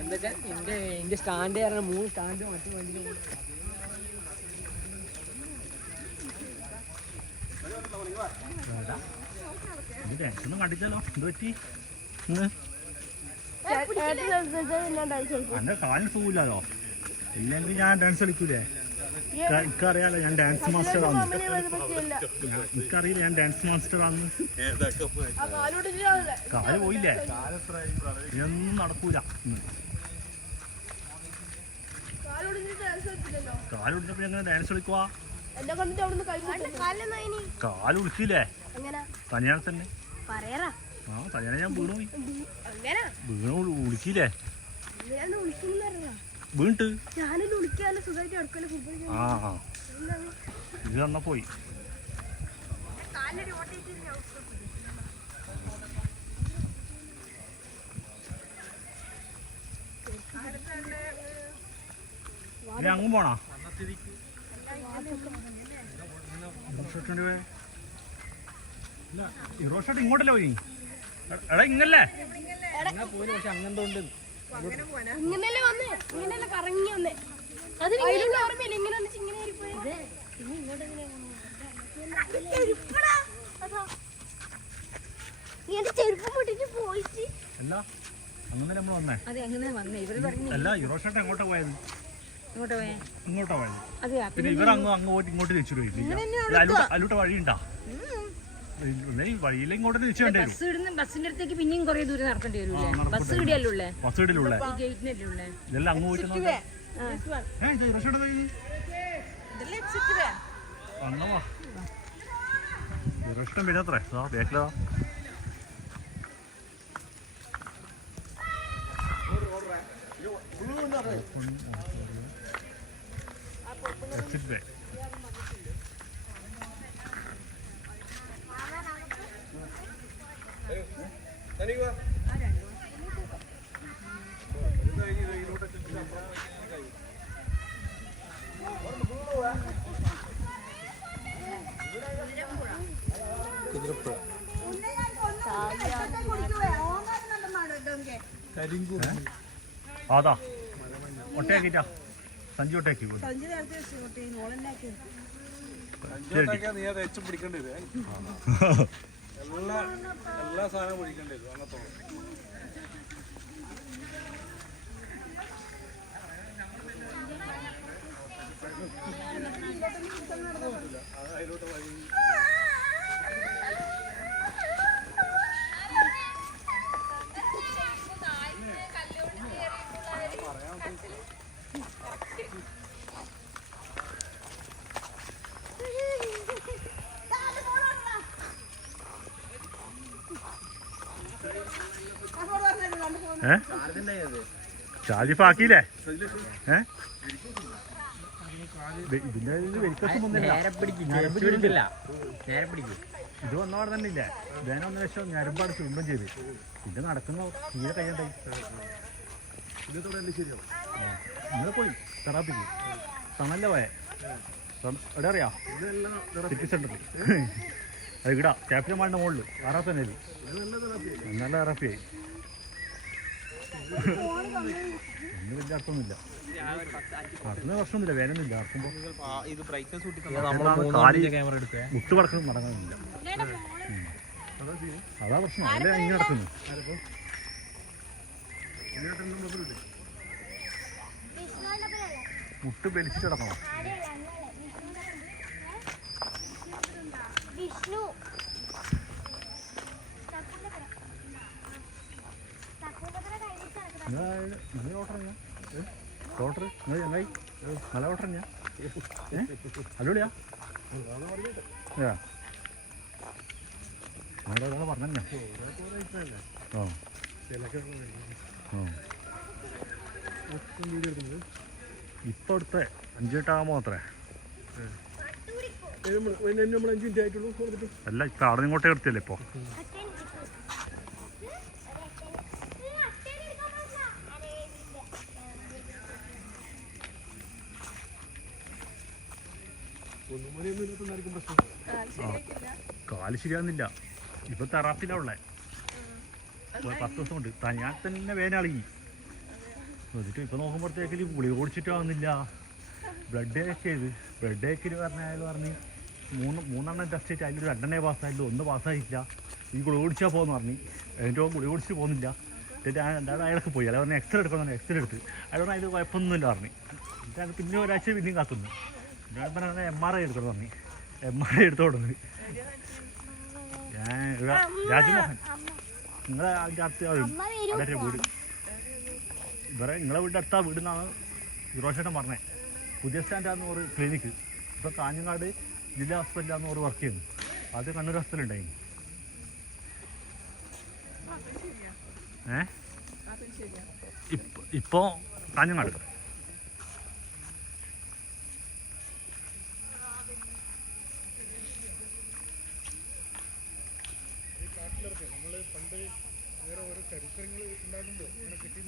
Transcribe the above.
എന്താ എന്റെ സ്റ്റാൻഡ് കാരണം 3 സ്റ്റാൻഡ് മറ്റു വണ്ടി ടെൻഷനും കണ്ടിച്ചല്ലോ എന്ത് പറ്റി എന്റെ കാലിന് സുഖമില്ലാതോ ഇല്ലെങ്കിൽ ഞാൻ ഡാൻസ് കളിക്കൂലേ എനിക്കറിയാലോ ഞാൻ ഡാൻസ് മാസ്റ്റർ ആണ് എനിക്കറിയില്ല ഞാൻ ഡാൻസ് മാസ്റ്റർ ആണ് കാല് പോയില്ലേ ഇതൊന്നും നടക്കൂല കാലൊടിച്ചപ്പോ എങ്ങനെ ഡാൻസ് കളിക്കുവാ കാല് ഉളിക്കില്ലേ തനിയാൽ തന്നെ ആ തനിയാനെ ഞാൻ വീണുപോയി ഉളിക്കില്ലേ വീണിട്ട് ആ ഇത് തന്നാ പോയി ഇനി അങ്ങും പോണോ ഇറോഷട്ട് ഇങ്ങോട്ടല്ലേ പോയി എടാ ഇങ്ങല്ലേ പോയി പക്ഷെ അങ്ങനത്തെ ഇങ്ങനല്ലേ വന്നേ ഇങ്ങനല്ലേ കറങ്ങി വന്നേ അത് ഓർമ്മയില്ല ഇങ്ങനെ വന്നിട്ട് ഇങ്ങനെ ചെരുപ്പ് പൊട്ടിട്ട് പോയിട്ട് അല്ല അങ്ങനെ നമ്മൾ വന്നേ അല്ല ഇറോഷട്ട് എങ്ങോട്ടാ പോയത് ഇങ്ങോട്ടാ പോയത് പിന്നെ ഇവരങ്ങ് അങ്ങ് പോയിട്ട് ഇങ്ങോട്ട് തിരിച്ചു പോയില്ല അല്ലൂട്ട വഴിയുണ്ടാ വഴിയിലെ ഇങ്ങോട്ട് തിരിച്ചു വേണ്ടി വരും ബസ്സിന്റെ അടുത്തേക്ക് പിന്നെയും കുറെ ദൂരം നടക്കേണ്ടി വരും ബസ് ഇടിയല്ലേ ബസ് ഇടയിലുള്ള ഇതെല്ലാം അങ്ങ് പോയിട്ട് ഇഷ്ടം വരാത്രേ ബേക്കിലാ എക്സിറ്റ് ബേ അതാ ഒട്ടയാക്കിട്ടാ സഞ്ചി ഒട്ടയാക്കി പിടിക്കേണ്ടി വരും എല്ലാ സാധനവും പിടിക്കേണ്ടി വരും അങ്ങനത്തെ അതിലോട്ട് വഴി ഷാജിഫ് ആക്കിയില്ലേ ഇതിന്റെ ഇത് വന്നപാടെ തന്നെ ഇല്ലേ വേന 1 ലക്ഷം ഞരമ്പാട് ചുരുമ്പം ചെയ്ത് ഇത് നടക്കുന്ന തീരെ കഴിയണ്ടായി ഇന്നലെ പോയി തെറാപ്പിക്ക് തണല്ലേ പോയെ എവിടെ അറിയാം സിറ്റി സെന്ററിൽ അത് ഇടാ ക്യാപ്റ്റൻ മാളിന്റെ മുകളിൽ ആറാത്തന്നെ നല്ല തെറാപ്പിയായി ഒന്നും വലിയ അർത്ഥമൊന്നുമില്ല നടക്കുന്ന പ്രശ്നമൊന്നുമില്ല വേനൊന്നുമില്ല നടക്കുമ്പോ മുട്ട് പടക്കണം നടക്കുന്നില്ല അതാ പ്രശ്നം അല്ലേ ഇങ്ങനെ നടക്കുന്നു മുട്ട് ബലിച്ചിട്ട് നടക്കണം ഓട്ടർ ചങ്ങായി നല്ല ഓട്ടർ ഞാൻ അല്ലോളിയാ ഞങ്ങളെ പറഞ്ഞ ഇപ്പൊ അടുത്ത 5 മിനിറ്റ് ആകുമ്പോ അത്രേ അല്ല ഇപ്പൊ അവിടെ നിന്ന് ഇങ്ങോട്ടേ എടുത്തില്ലേ ഇപ്പൊ കാല് ശരിയാകുന്നില്ല ഇപ്പൊ തെറാപ്പിയിലാ ഉള്ളേ 10 ദിവസം കൊണ്ട് ഞാൻ തന്നെ വേനളകി എന്നിട്ട് ഇപ്പം നോക്കുമ്പോഴത്തേക്കിൽ ഗുളിക കുടിച്ചിട്ടാവുന്നില്ല. ബ്ലഡ് ടെസ്റ്റ് ചെയ്ത് ബ്ലഡ് ടെസ്റ്റിൽ പറഞ്ഞ് മൂന്നെണ്ണം ടെസ്റ്റ് ചെയ്തിട്ട് അതിലൊരു 2 പാസ്സായില്ല, 1 പാസ്സായിട്ടില്ല. ഈ ഗുളിക കുടിച്ചാൽ പോകുമെന്ന് പറഞ്ഞ് അതിൻ്റെ ഗുളിക കുടിച്ചിട്ട് പോകുന്നില്ല. എന്നിട്ട് രണ്ടാമത് അയാൾക്ക് പോയി. അയാൾ പറഞ്ഞ് എക്സ്റേ എടുക്കണം, എക്സ്റേ എടുത്ത് അയാൾ പറഞ്ഞാൽ അതിൽ കുഴപ്പമൊന്നുമില്ല പറഞ്ഞ്. എന്നിട്ട് പിന്നെ ഒരാഴ്ച പിന്നെയും കാത്തുന്നു. ഞാൻ പറഞ്ഞാൽ MRI എടുക്കണം പറഞ്ഞ്. MRI എടുത്ത് കൊടുന്ന് ഞാൻ രാജ്മോഹൻ നിങ്ങളെ അതിൻ്റെ അടുത്ത് അവിടെ വീട് നിങ്ങളെ വീടിൻ്റെ അടുത്താ വീടെന്നാണ് യൂറോഷേട്ടൻ പറഞ്ഞത്. പുതിയ സ്റ്റാൻഡാന്ന് ഒരു ക്ലിനിക്ക് ഇപ്പോൾ കാഞ്ഞങ്ങാട് ജില്ലാ ഹോസ്പിറ്റലാന്ന് ഒരു വർക്ക് ചെയ്യുന്നു. അത് കണ്ണൂർ ഹോസ്പിറ്റലുണ്ടായിരുന്നു. ഇപ്പോൾ കാഞ്ഞങ്ങാട് നമ്മൾ പണ്ട് വേറെ ഓരോ ചരിത്രങ്ങൾ ഉണ്ടാകുമ്പോൾ അങ്ങനെ കിട്ടി